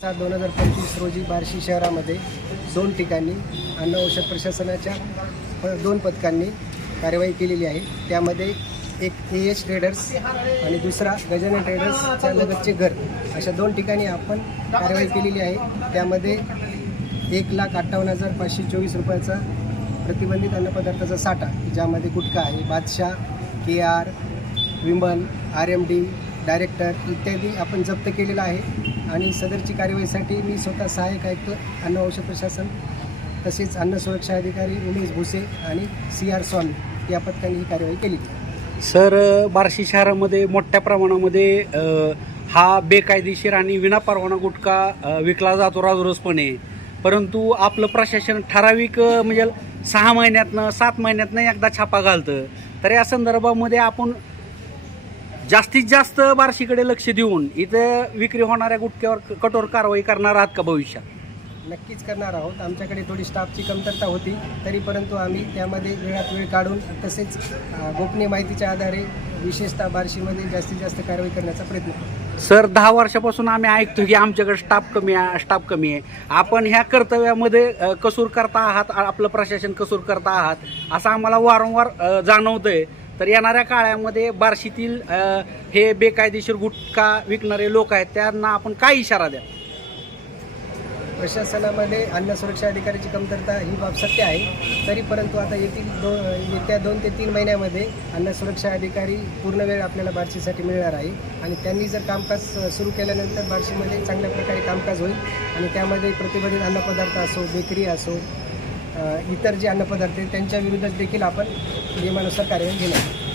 सात दोन हजार पंचवीस रोजी बार्शी शहरामध्ये दोन ठिकाणी अन्न औषध प्रशासनाच्या प- दोन पथकांनी कार्यवाही केलेली आहे. त्यामध्ये एक ए एच ट्रेडर्स आणि दुसरा गजानन ट्रेडर्सच्या लगतचे घर अशा दोन ठिकाणी आपण कारवाई केलेली आहे. त्यामध्ये एक लाख अठ्ठावन्न हजार पाचशे चोवीस रुपयाचा प्रतिबंधित अन्नपदार्थाचा साठा ज्यामध्ये गुटखा आहे Badshah K R Vimal R M D director इत्यादी आपण जप्त केलेला आहे. आणि सदरची कार्यवाहीसाठी मी स्वतः सहाय्यक आयुक्त अन्न औषध प्रशासन तसेच अन्न सुरक्षा अधिकारी उमेश भुसे आणि सी आर स्वामी या पथकाने ही कार्यवाही केली. सर बार्शी शहरामध्ये मोठ्या प्रमाणामध्ये हा बेकायदेशीर आणि विनापरवाना गुटखा विकला जातो राजरोसपणे. परंतु आपलं प्रशासन ठराविक म्हणजे सहा महिन्यातनं सात महिन्यातनं एकदा छापा घालतं. तर या संदर्भामध्ये आपण जास्तीत जास्त बार्शीकडे लक्ष देऊन इथं विक्री होणाऱ्या गुटख्यावर कठोर कारवाई करणार आहात का भविष्यात? नक्कीच करणार आहोत. आमच्याकडे थोडी स्टाफची कमतरता होती तरी परंतु आम्ही त्यामध्ये वेळात वेळ काढून तसेच गोपनीय माहितीच्या आधारे विशेषतः बार्शीमध्ये जास्तीत जास्त कारवाई करण्याचा प्रयत्न करू. सर दहा वर्षापासून आम्ही ऐकतो की आमच्याकडे स्टाफ कमी आहे स्टाफ कमी आहे. आपण ह्या कर्तव्यामध्ये कसूर करता आहात आपलं प्रशासन कसूर करता आहात असं आम्हाला वारंवार जाणवतंय. तर येणाऱ्या काळामध्ये बार्शीतील हे बेकायदेशीर गुटखा विकणारे लोक आहेत त्यांना आपण काय इशारा द्या प्रशासनामध्ये अन्न सुरक्षा अधिकाऱ्याची कमतरता ही बाब सत्य आहे. तरी परंतु आता येथील दो येत्या दोन ते तीन महिन्यामध्ये अन्न सुरक्षा अधिकारी पूर्ण वेळ आपल्याला बार्शीसाठी मिळणार आहे. आणि त्यांनी जर कामकाज सुरू केल्यानंतर बार्शीमध्ये चांगल्या प्रकारे कामकाज होईल. आणि त्यामध्ये प्रतिबंधित अन्नपदार्थ असो बेकरी असो इतर जे अन्नपदार्थ आहेत त्यांच्या विरुद्ध देखील आपण नियमानुसार कार्यवाही घेणार